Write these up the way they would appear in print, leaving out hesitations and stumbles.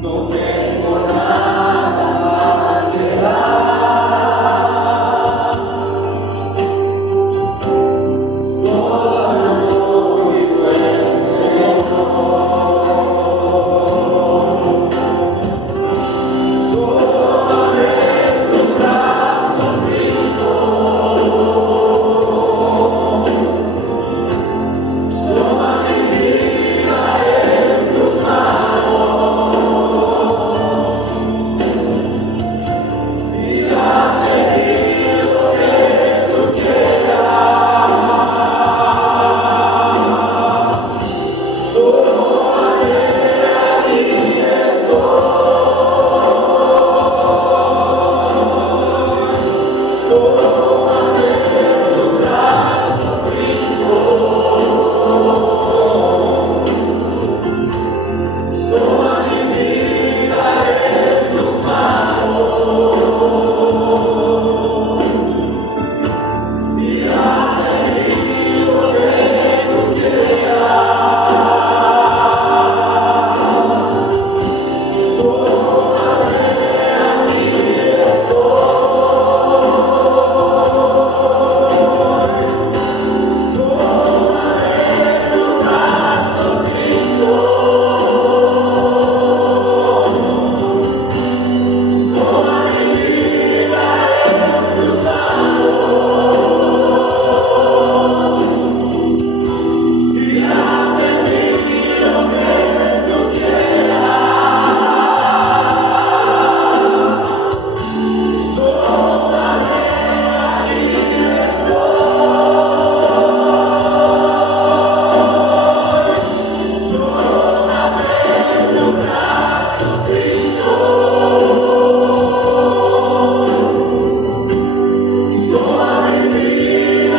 No tengo nada más que dar. Todo amor y buen Señor. Tómame en tus brazos, Cristo. Toma mi vida en tus manos. Y hazme lo que tú quieras. Tómame a mí estoy. Tómame en tus brazos, Cristo. Toma mi vida en tus manos. Y hazme lo que tú quieras. Tómame a mí estoy. Tómame en tus brazos, Cristo. Toma mi vida en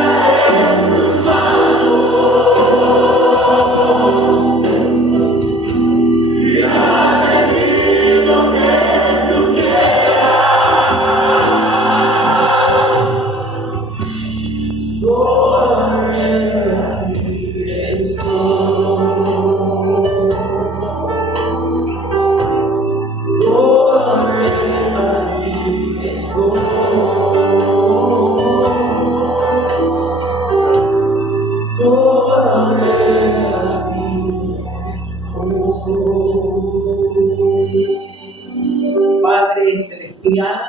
tus manos. Y hazme lo que tú quieras. Tómame a mí estoy. Tómame en tus brazos, Cristo. Toma mi vida en tus manos. Y hazme lo que tú quieras. Tómame a mí estoy. Tómame a mí estoy. Tómame a mí estoy. Padre celestial,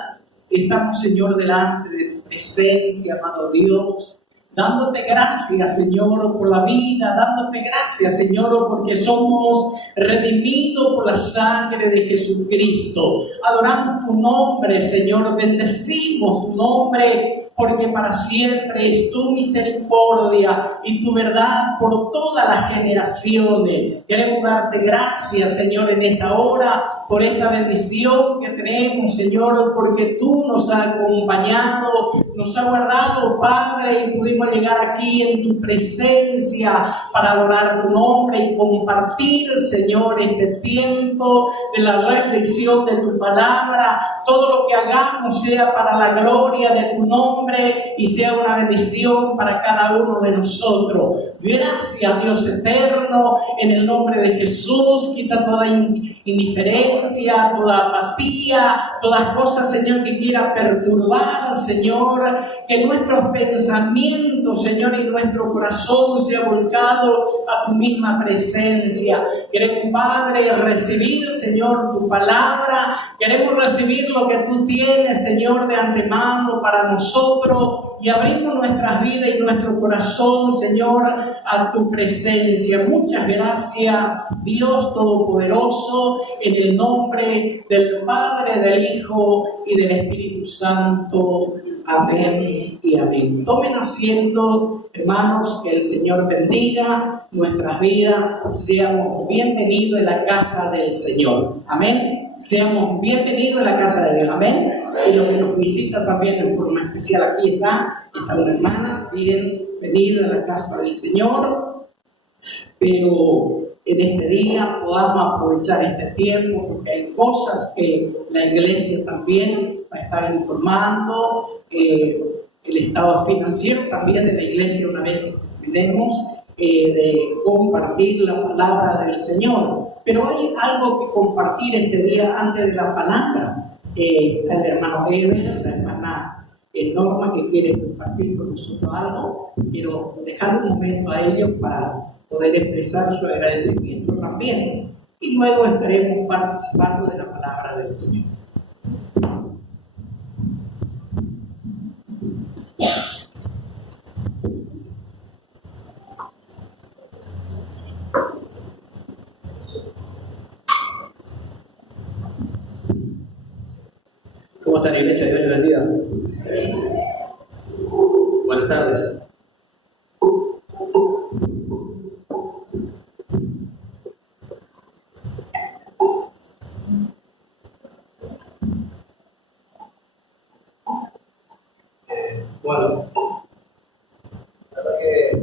estamos, Señor, delante de tu presencia, amado Dios, dándote gracias, Señor, por la vida, dándote gracias, Señor, porque somos redimidos por la sangre de Jesucristo. Adoramos tu nombre, Señor, bendecimos tu nombre, porque para siempre es tu misericordia y tu verdad por todas las generaciones. Queremos darte gracias, Señor, en esta hora, por esta bendición que tenemos, Señor, porque tú nos has acompañado, nos has guardado, Padre, y pudimos llegar aquí en tu presencia para adorar tu nombre y compartir, Señor, este tiempo de la reflexión de tu palabra. Todo lo que hagamos sea para la gloria de tu nombre y sea una bendición para cada uno de nosotros. Gracias, Dios eterno, en el nombre de Jesús. Quita toda indiferencia, toda apatía, todas cosas, Señor, que quiera perturbar, Señor, que nuestros pensamientos, Señor, y nuestro corazón sea volcado a tu misma presencia. Queremos, Padre, recibir, Señor, tu palabra. Queremos recibir lo que tú tienes, Señor, de antemano para nosotros, y abrimos nuestras vidas y nuestro corazón, Señor, a tu presencia. Muchas gracias, Dios Todopoderoso, en el nombre del Padre, del Hijo y del Espíritu Santo. Amén y amén. Tomen asiento, hermanos, que el Señor bendiga nuestras vidas. Seamos bienvenidos en la casa del Señor. Amén. Seamos bienvenidos en la casa de Dios. Amén. Y los que nos visitan también de forma especial, aquí está una hermana, bienvenidos a la casa del Señor. Pero en este día podamos aprovechar este tiempo, porque hay cosas que la iglesia también va a estar informando, el estado financiero también de la iglesia, una vez que terminemos de compartir la palabra del Señor. Pero hay algo que compartir este día antes de la palabra. El hermano Ever, la hermana Norma, que quiere compartir con nosotros algo. Quiero dejar un momento a ellos para poder expresar su agradecimiento también. Y luego estaremos participando de la palabra del Señor. ¿Cómo está la iglesia? Dios les bendiga. Buenas tardes. Bueno, la verdad que,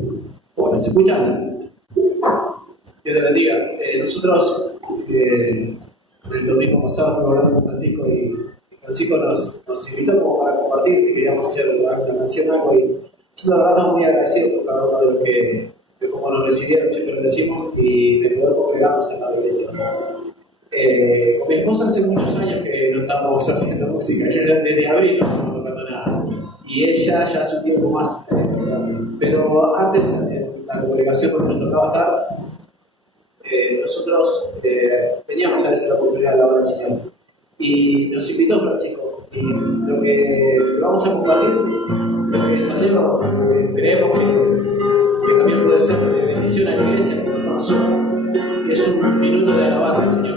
bueno, ¿se escuchan? Dios les bendiga. Nosotros, el domingo pasado estuvimos hablando con Francisco y Francisco nos invitó como para compartir si queríamos hacer una canción o algo, y yo la verdad estamos muy agradecidos por cada uno de los que como nos recibieron, siempre lo decimos, y de poder congregarnos en la iglesia. Con mi esposa hace muchos años que no estamos haciendo música, ya desde abril no tocando nada, y ella ya hace un tiempo más, pero antes en la congregación donde nos tocaba estar, nosotros teníamos a veces la oportunidad de alabar al Señor. Y nos invitó Francisco, y lo que vamos a compartir, lo que sabemos, creemos que también puede ser de bendición a la iglesia, para nosotros, y es un minuto de alabar al Señor.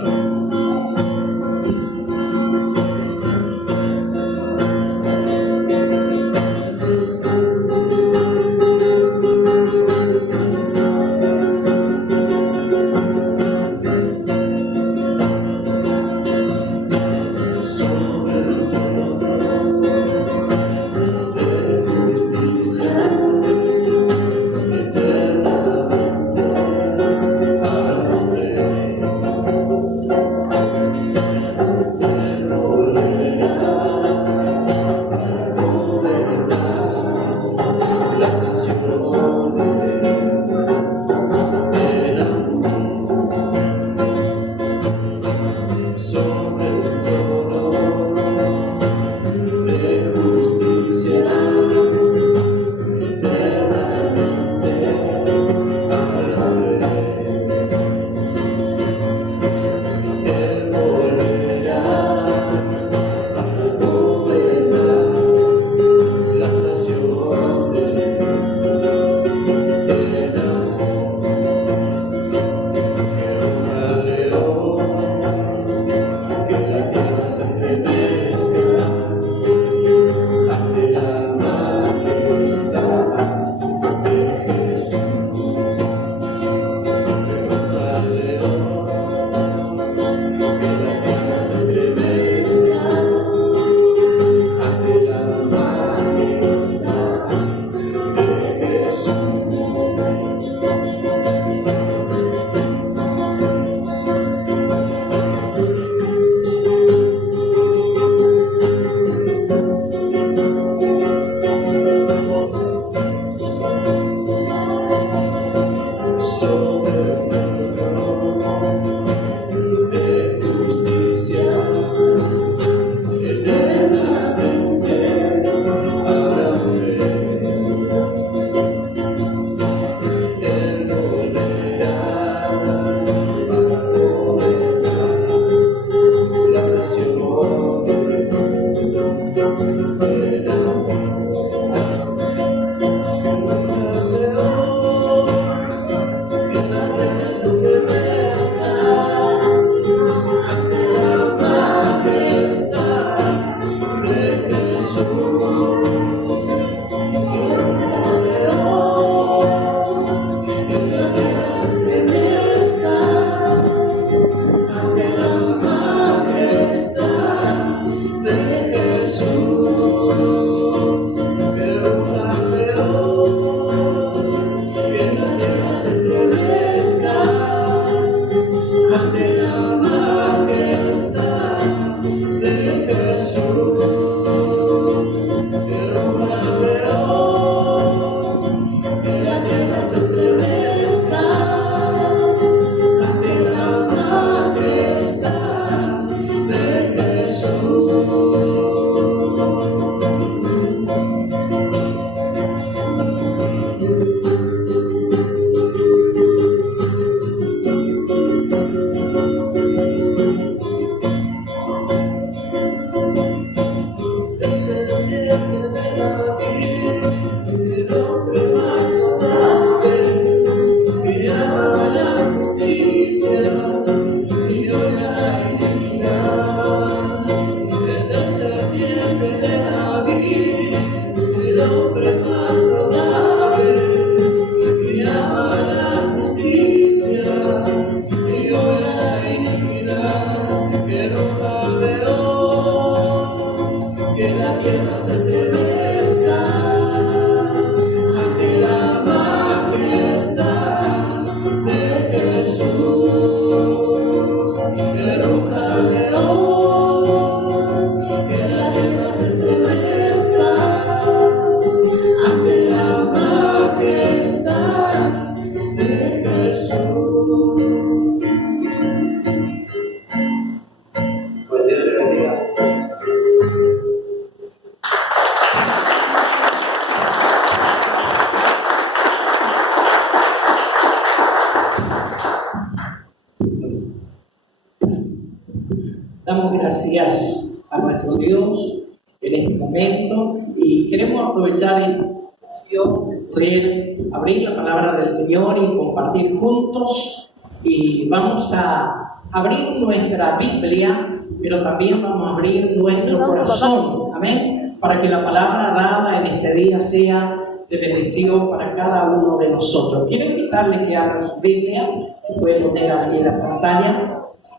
Damos gracias a nuestro Dios en este momento y queremos aprovechar esta ocasión de poder abrir la palabra del Señor y compartir juntos. Y vamos a abrir nuestra Biblia, pero también vamos a abrir nuestro corazón, amén, para que la palabra dada en este día sea de bendición para cada uno de nosotros. Quiero invitarles que abran su Biblia, si pueden poner aquí en la pantalla.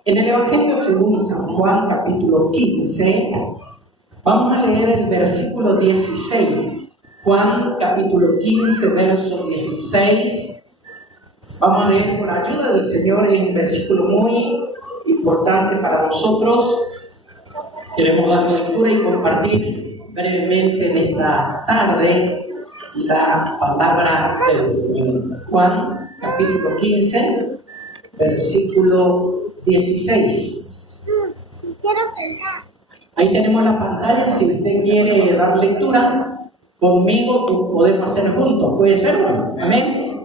En el Evangelio según San Juan, capítulo 15, vamos a leer el versículo 16. Juan, capítulo 15, verso 16. Vamos a leer por ayuda del Señor, es un versículo muy importante para nosotros. Queremos dar lectura y compartir brevemente en esta tarde la palabra del Señor. Juan, capítulo 15, versículo 16. Ahí tenemos la pantalla. Si usted quiere dar lectura conmigo, podemos hacer juntos. ¿Puede ser? Amén.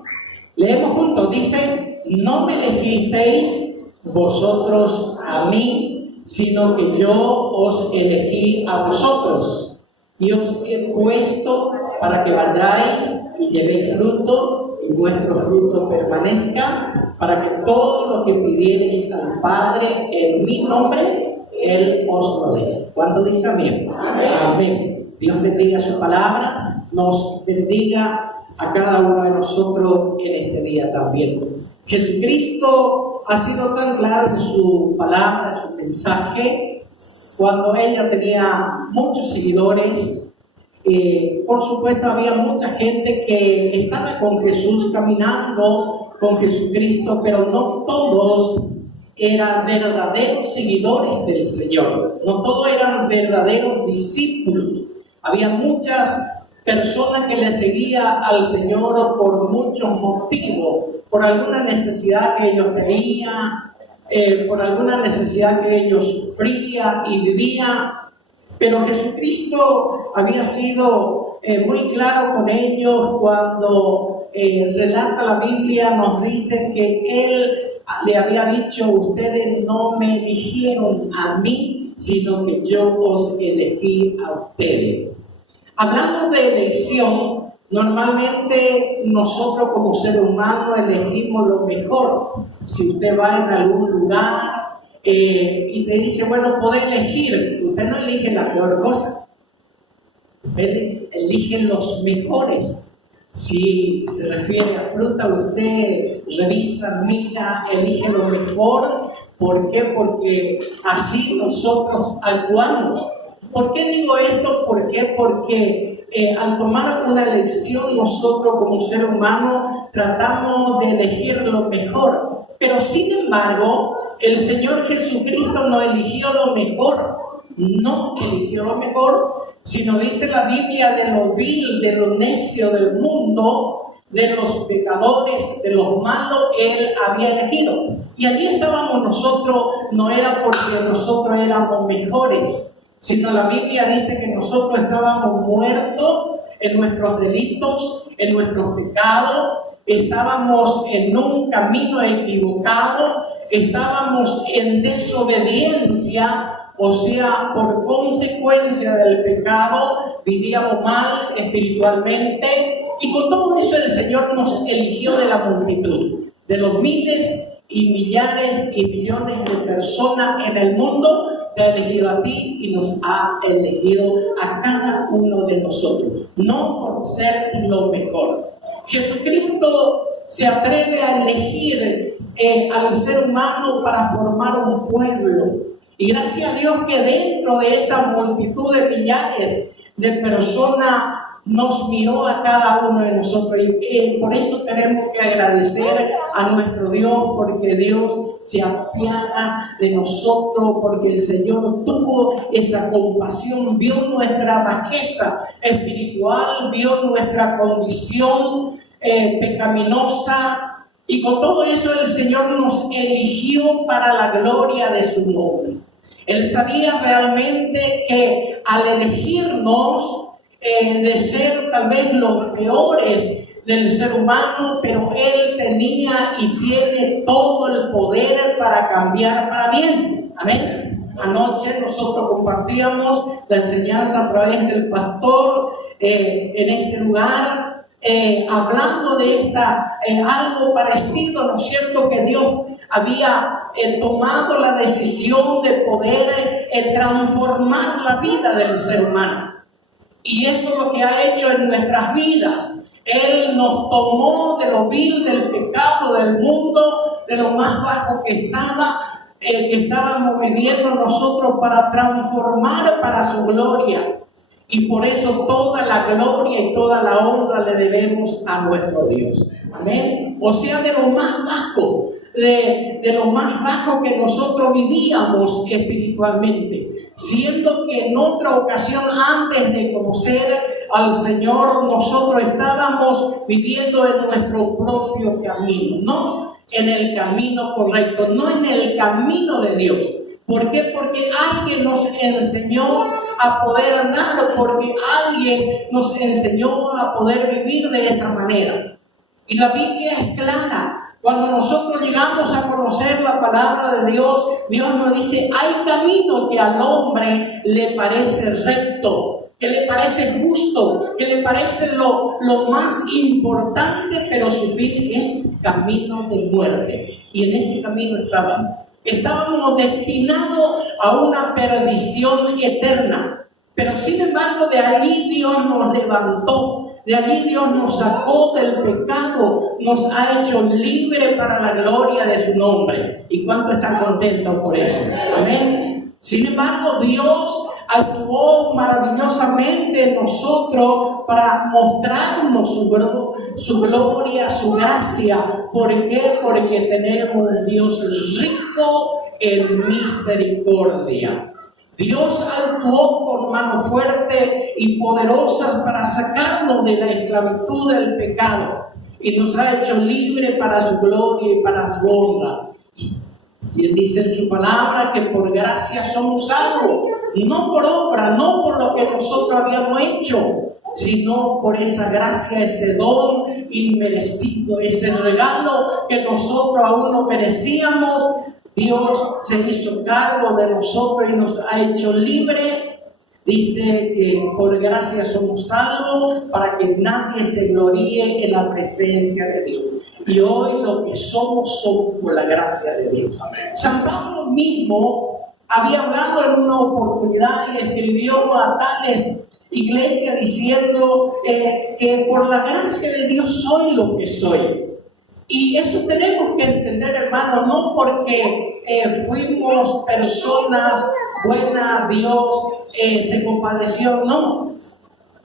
Leemos juntos. Dice: no me elegisteis vosotros a mí, sino que yo os elegí a vosotros, y os he puesto para que vayáis y llevéis fruto, y vuestro fruto permanezca, para que todo lo que pidierais al Padre en mi nombre, Él os lo dé. ¿Cuánto dice amén? Amén. Amén. Dios bendiga su palabra, nos bendiga a cada uno de nosotros en este día también. Jesucristo ha sido tan claro en su palabra, en su mensaje, cuando ella tenía muchos seguidores. Por supuesto, había mucha gente que estaba con Jesús, caminando con Jesucristo, pero no todos eran verdaderos seguidores del Señor, no todos eran verdaderos discípulos. Había muchas personas que le seguían al Señor por muchos motivos, por alguna necesidad que ellos tenían, por alguna necesidad que ellos sufrían y vivían. Pero Jesucristo había sido muy claro con ellos cuando relata la Biblia, nos dice que Él le había dicho: ustedes no me eligieron a mí, sino que yo os elegí a ustedes. Hablando de elección, normalmente nosotros como seres humanos elegimos lo mejor. Si usted va en algún lugar y te dice, bueno, podés elegir, usted no elige la peor cosa, usted elige los mejores. Si se refiere a fruta, usted revisa, mira, elige lo mejor. ¿Por qué? Porque así nosotros actuamos. ¿Por qué digo esto? ¿Por qué? Porque al tomar una elección, nosotros como ser humano tratamos de elegir lo mejor. Pero sin embargo, el Señor Jesucristo no eligió lo mejor. No eligió lo mejor, sino dice la Biblia de lo vil, de lo necio del mundo, de los pecadores, de los malos, Él había elegido. Y allí estábamos nosotros, no era porque nosotros éramos mejores, sino la Biblia dice que nosotros estábamos muertos en nuestros delitos, en nuestros pecados, estábamos en un camino equivocado, estábamos en desobediencia, o sea, por consecuencia del pecado, vivíamos mal espiritualmente, y con todo eso el Señor nos eligió de la multitud, de los miles y millares y millones de personas en el mundo. Te ha elegido a ti y nos ha elegido a cada uno de nosotros, no por ser lo mejor. Jesucristo se atreve a elegir al ser humano para formar un pueblo. Y gracias a Dios que dentro de esa multitud de millares de personas nos miró a cada uno de nosotros. Y por eso tenemos que agradecer a nuestro Dios, porque Dios se apiada de nosotros, porque el Señor tuvo esa compasión, vio nuestra bajeza espiritual, vio nuestra condición pecaminosa, y con todo eso el Señor nos eligió para la gloria de su nombre. Él sabía realmente que al elegirnos de ser tal vez los peores del ser humano, pero Él tenía y tiene todo el poder para cambiar para bien. Amén. Anoche nosotros compartíamos la enseñanza a través del pastor en este lugar, hablando de algo parecido, ¿no es cierto?, que Dios había tomado la decisión de poder transformar la vida del ser humano. Y eso es lo que ha hecho en nuestras vidas. Él nos tomó de lo vil, del pecado, del mundo, de lo más bajo que estábamos viviendo nosotros, para transformar para su gloria. Y por eso toda la gloria y toda la honra le debemos a nuestro Dios. Amén. O sea, de lo más bajo, de lo más bajo que nosotros vivíamos espiritualmente. Siendo que en otra ocasión, antes de conocer al Señor, nosotros estábamos viviendo en nuestro propio camino, no en el camino correcto, no en el camino de Dios. ¿Por qué? Porque alguien nos enseñó a poder andar, porque alguien nos enseñó a poder vivir de esa manera. Y la Biblia es clara. Cuando nosotros llegamos a conocer la palabra de Dios, Dios nos dice, hay camino que al hombre le parece recto, que le parece justo, que le parece lo más importante, pero su fin es camino de muerte. Y en ese camino estábamos destinados a una perdición eterna. Pero sin embargo, de allí Dios nos levantó. De allí Dios nos sacó del pecado, nos ha hecho libre para la gloria de su nombre. ¿Y cuánto están contentos por eso? Amén. Sin embargo, Dios actuó maravillosamente en nosotros para mostrarnos su gloria, su gracia. ¿Por qué? Porque tenemos un Dios rico en misericordia. Dios actuó con mano fuerte y poderosa para sacarnos de la esclavitud del pecado y nos ha hecho libre para su gloria y para su honra. Y Él dice en su palabra que por gracia somos salvos, no por obra, no por lo que nosotros habíamos hecho, sino por esa gracia, ese don inmerecido, ese regalo que nosotros aún no merecíamos. Dios se hizo cargo de nosotros y nos ha hecho libre. Dice que por gracia somos salvos, para que nadie se gloríe en la presencia de Dios. Y hoy lo que somos por la gracia de Dios. Amén. San Pablo mismo había hablado en una oportunidad y escribió a tales iglesias diciendo que por la gracia de Dios soy lo que soy. Y eso tenemos que entender, hermanos, no porque fuimos personas buenas, Dios se compadeció, no,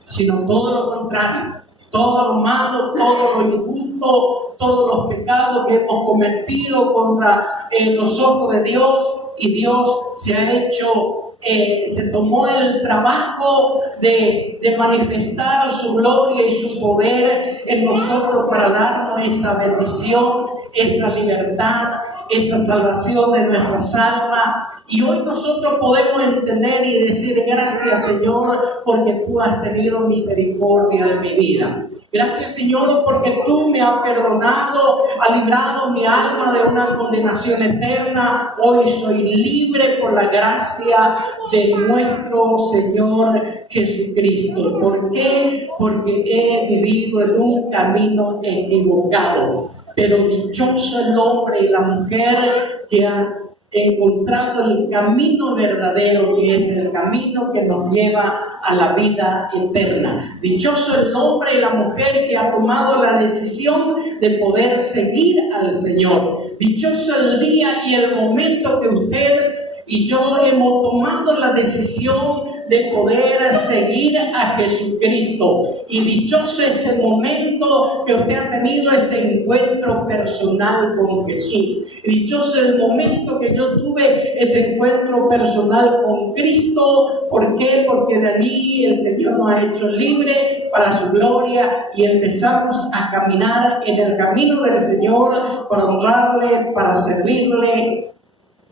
sino todo lo contrario, todo lo malo, todo lo injusto, todos los pecados que hemos cometido contra los ojos de Dios, y Dios se ha hecho, se tomó el trabajo de manifestar su gloria y su poder en nosotros para darnos esa bendición, esa libertad, esa salvación de nuestras almas. Y hoy nosotros podemos entender y decir gracias, Señor, porque tú has tenido misericordia de mi vida. Gracias, Señor, porque tú me has perdonado, has librado mi alma de una condenación eterna. Hoy soy libre por la gracia de nuestro Señor Jesucristo. ¿Por qué? Porque he vivido en un camino equivocado. Pero dichoso el hombre y la mujer que han encontrado el camino verdadero, que es el camino que nos lleva a la vida eterna. Dichoso el hombre y la mujer que ha tomado la decisión de poder seguir al Señor. Dichoso el día y el momento que usted y yo hemos tomado la decisión de poder seguir a Jesucristo. Y dichoso es el momento que usted ha tenido ese encuentro personal con Jesús. Y dichoso es el momento que yo tuve ese encuentro personal con Cristo. ¿Por qué? Porque de allí el Señor nos ha hecho libre para su gloria y empezamos a caminar en el camino del Señor para honrarle, para servirle,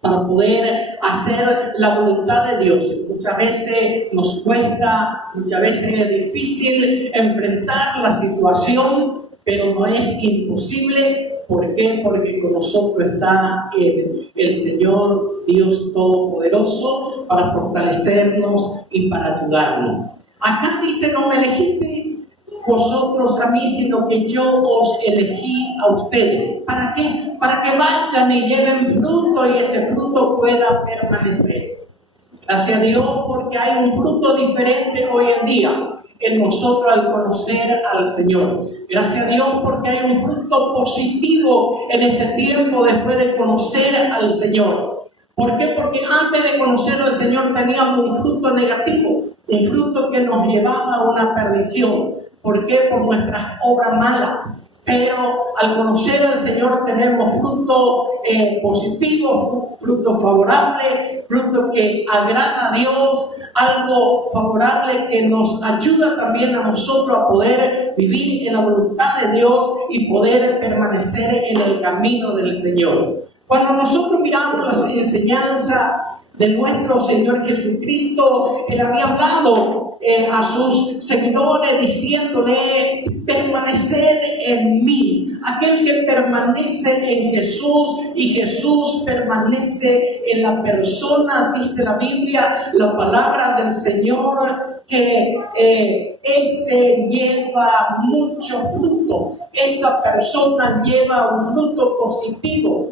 para poder hacer la voluntad de Dios. Muchas veces nos cuesta, muchas veces es difícil enfrentar la situación, pero no es imposible. ¿Por qué? Porque con nosotros está el Señor Dios Todopoderoso para fortalecernos y para ayudarnos. Acá dice, no me elegiste vosotros a mí, sino que yo os elegí a ustedes. ¿Para qué? Para que vayan y lleven fruto y ese fruto pueda permanecer. Gracias a Dios porque hay un fruto diferente hoy en día en nosotros al conocer al Señor. Gracias a Dios porque hay un fruto positivo en este tiempo después de conocer al Señor. ¿Por qué? Porque antes de conocer al Señor teníamos un fruto negativo, un fruto que nos llevaba a una perdición. ¿Por qué? Por nuestras obras malas. Pero al conocer al Señor tenemos fruto positivo, fruto favorable, fruto que agrada a Dios, algo favorable que nos ayuda también a nosotros a poder vivir en la voluntad de Dios y poder permanecer en el camino del Señor. Cuando nosotros miramos las enseñanzas de nuestro Señor Jesucristo, Él había hablado a sus seguidores diciéndole, permaneced en mí. Aquel que permanece en Jesús y Jesús permanece en la persona, dice la Biblia, la palabra del Señor, que ese lleva mucho fruto. Esa persona lleva un fruto positivo,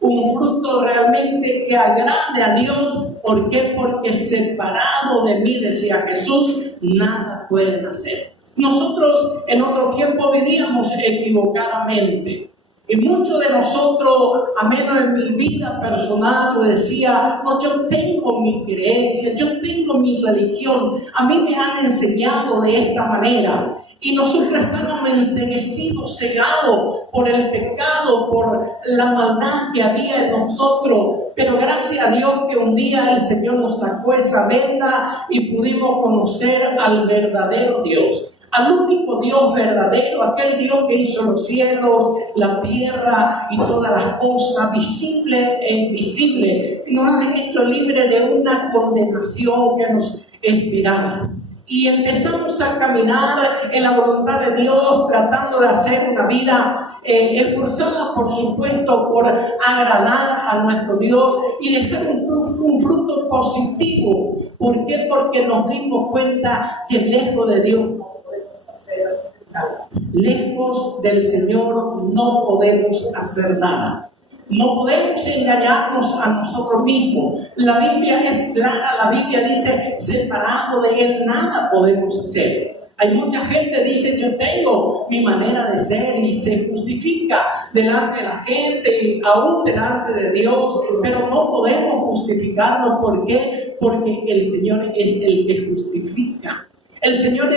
un fruto realmente que agrade a Dios. ¿Por qué? Porque separado de mí, decía Jesús, nada pueden hacer. Nosotros en otro tiempo vivíamos equivocadamente. Y muchos de nosotros, a menos en mi vida personal, yo decía, no, yo tengo mi creencia, yo tengo mi religión, a mí me han enseñado de esta manera. Y nosotros estábamos enceguecidos, cegados por el pecado, por la maldad que había en nosotros. Pero gracias a Dios que un día el Señor nos sacó esa venda y pudimos conocer al verdadero Dios. Al único Dios verdadero, aquel Dios que hizo los cielos, la tierra y todas las cosas visibles e invisibles. Nos ha hecho libres de una condenación que nos esperaba. Y empezamos a caminar en la voluntad de Dios, tratando de hacer una vida esforzada, por supuesto, por agradar a nuestro Dios y dejar un fruto positivo. ¿Por qué? Porque nos dimos cuenta que lejos de Dios no podemos hacer nada. Lejos del Señor no podemos hacer nada. No podemos engañarnos a nosotros mismos. La Biblia es clara, la Biblia dice, separado de Él nada podemos hacer. Hay mucha gente que dice, yo tengo mi manera de ser y se justifica delante de la gente y aún delante de Dios, pero no podemos justificarnos. ¿Por qué? Porque el Señor es el que justifica. El Señor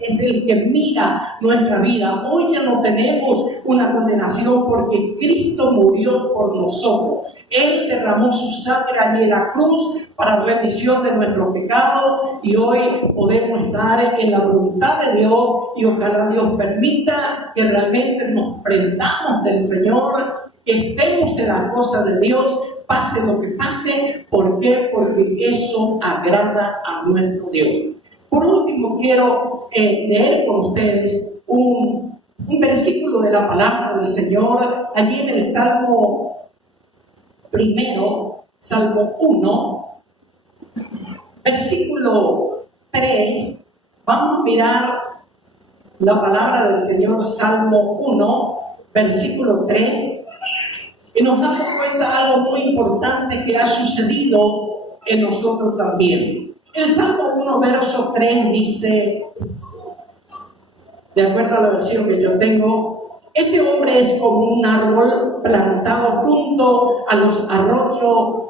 es el que mira nuestra vida. Hoy ya no tenemos una condenación porque Cristo murió por nosotros. Él derramó su sangre allí en la cruz para remisión de nuestros pecados y hoy podemos estar en la voluntad de Dios y ojalá Dios permita que realmente nos prendamos del Señor, que estemos en la cosa de Dios, pase lo que pase. ¿Por qué? Porque eso agrada a nuestro Dios. Por último, quiero leer con ustedes un versículo de la palabra del Señor, allí en el Salmo primero, Salmo 1, versículo 3, vamos a mirar la palabra del Señor, Salmo 1, versículo 3, y nos damos cuenta de algo muy importante que ha sucedido en nosotros también. El Salmo 1, verso 3 dice, de acuerdo a la versión que yo tengo, ese hombre es como un árbol plantado junto a los arroyos,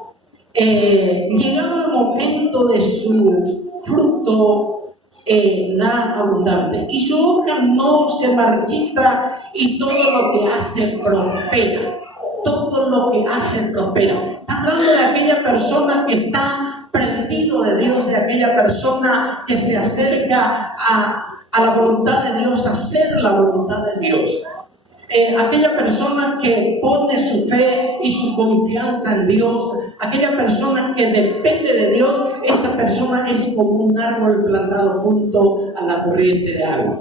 llegado el momento de su fruto, da abundante, y su hoja no se marchita, y todo lo que hace prospera. Todo lo que hace prospera. Hablando de aquella persona que está prendido de Dios, de aquella persona que se acerca a la voluntad de Dios, a hacer la voluntad de Dios. Aquella persona que pone su fe y su confianza en Dios, aquella persona que depende de Dios, esa persona es como un árbol plantado junto a la corriente de agua.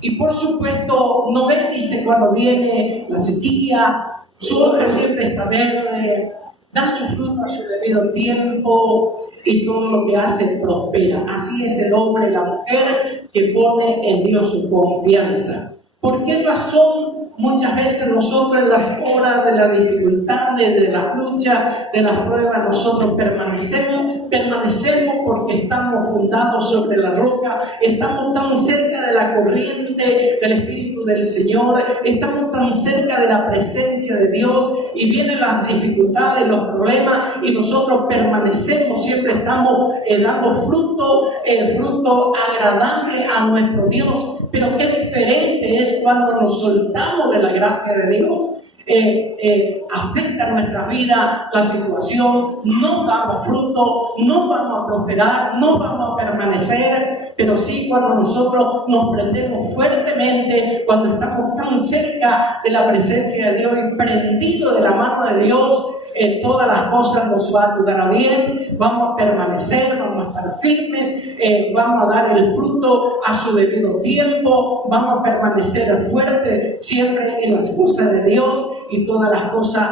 Y por supuesto, no ves, dice, cuando viene la sequía, su hoja siempre está verde, da su fruto a su debido tiempo, y todo lo que hace prospera. Así es el hombre y la mujer que pone en Dios su confianza. ¿Por qué razón muchas veces nosotros en las horas de las dificultades, de las luchas, de las pruebas, nosotros permanecemos? Permanecemos porque estamos fundados sobre la roca, estamos tan cerca de la corriente del Espíritu del Señor, estamos tan cerca de la presencia de Dios, y vienen las dificultades, los problemas, y nosotros permanecemos, siempre estamos dando fruto agradable a nuestro Dios. Pero qué diferente es cuando nos soltamos de la gracia de Dios. Afecta nuestra vida la situación, no damos fruto, no vamos a prosperar, no vamos a permanecer, pero sí cuando nosotros nos prendemos fuertemente, cuando estamos tan cerca de la presencia de Dios y prendidos de la mano de Dios, todas las cosas nos va a ayudar a bien, vamos a permanecer, vamos a estar firmes, vamos a dar el fruto a su debido tiempo, vamos a permanecer fuertes siempre en las cosas de Dios, y todas las cosas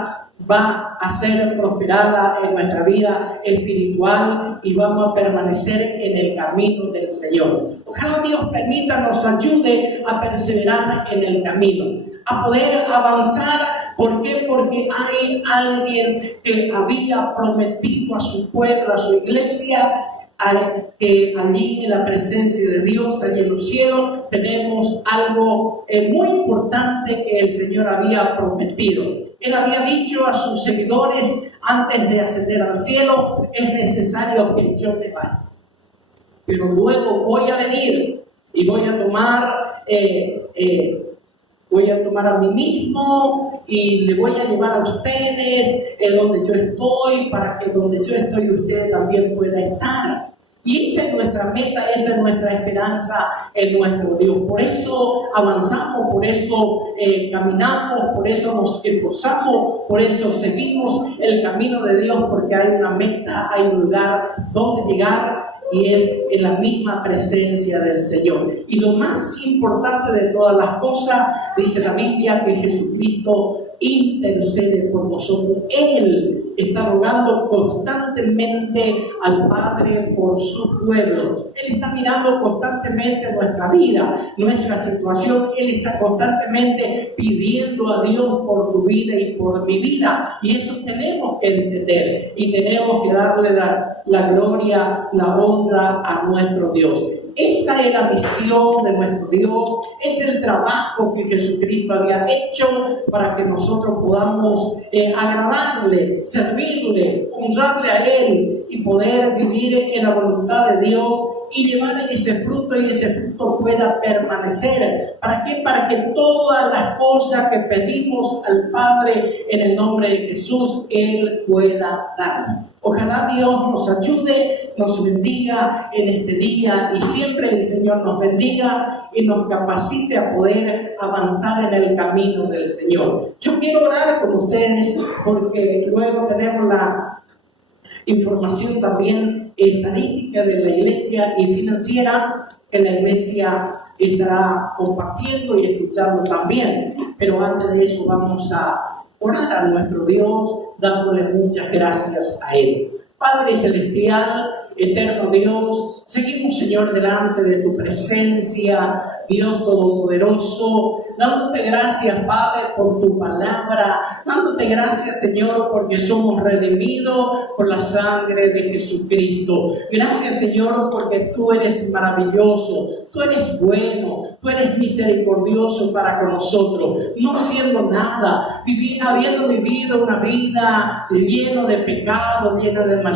va a ser prosperada en nuestra vida espiritual, y vamos a permanecer en el camino del Señor. Ojalá Dios permita, nos ayude a perseverar en el camino, a poder avanzar. ¿Por qué? Porque hay alguien que había prometido a su pueblo, a su iglesia, que allí en la presencia de Dios, allí en los cielos, tenemos algo muy importante que el Señor había prometido. Él había dicho a sus seguidores, antes de ascender al cielo, es necesario que yo me vaya, pero luego voy a venir y voy a tomar a mí mismo, y le voy a llevar a ustedes donde yo estoy, para que donde yo estoy ustedes también puedan estar. Y esa es nuestra meta, esa es nuestra esperanza en nuestro Dios. Por eso avanzamos, por eso caminamos, por eso nos esforzamos, por eso seguimos el camino de Dios, porque hay una meta, hay un lugar donde llegar, y es en la misma presencia del Señor. Y lo más importante de todas las cosas, dice la Biblia, que Jesucristo intercede por nosotros. Él está rogando constantemente al Padre por sus pueblos. Él está mirando constantemente nuestra vida, nuestra situación. Él está constantemente pidiendo a Dios por tu vida y por mi vida. Y eso tenemos que entender, y tenemos que darle la gloria, la honra a nuestro Dios. Esa es la misión de nuestro Dios, es el trabajo que Jesucristo había hecho para que nosotros podamos agradarle, servirle, honrarle a Él, y poder vivir en la voluntad de Dios y llevar ese fruto, y ese fruto pueda permanecer. ¿Para qué? Para que todas las cosas que pedimos al Padre en el nombre de Jesús, Él pueda darnos. Ojalá Dios nos ayude, nos bendiga en este día, y siempre el Señor nos bendiga y nos capacite a poder avanzar en el camino del Señor. Yo quiero orar con ustedes, porque luego tenemos la información también estadística de la iglesia y financiera, que la iglesia estará compartiendo y escuchando también. Pero antes de eso vamos a orar a nuestro Dios, dándole muchas gracias a Él. Padre Celestial, eterno Dios, seguimos, Señor, delante de tu presencia, Dios Todopoderoso, dándote gracias, Padre, por tu palabra, dándote gracias, Señor, porque somos redimidos por la sangre de Jesucristo. Gracias, Señor, porque tú eres maravilloso, tú eres bueno, tú eres misericordioso para con nosotros, no siendo nada, habiendo vivido una vida llena de pecado, llena de maldad.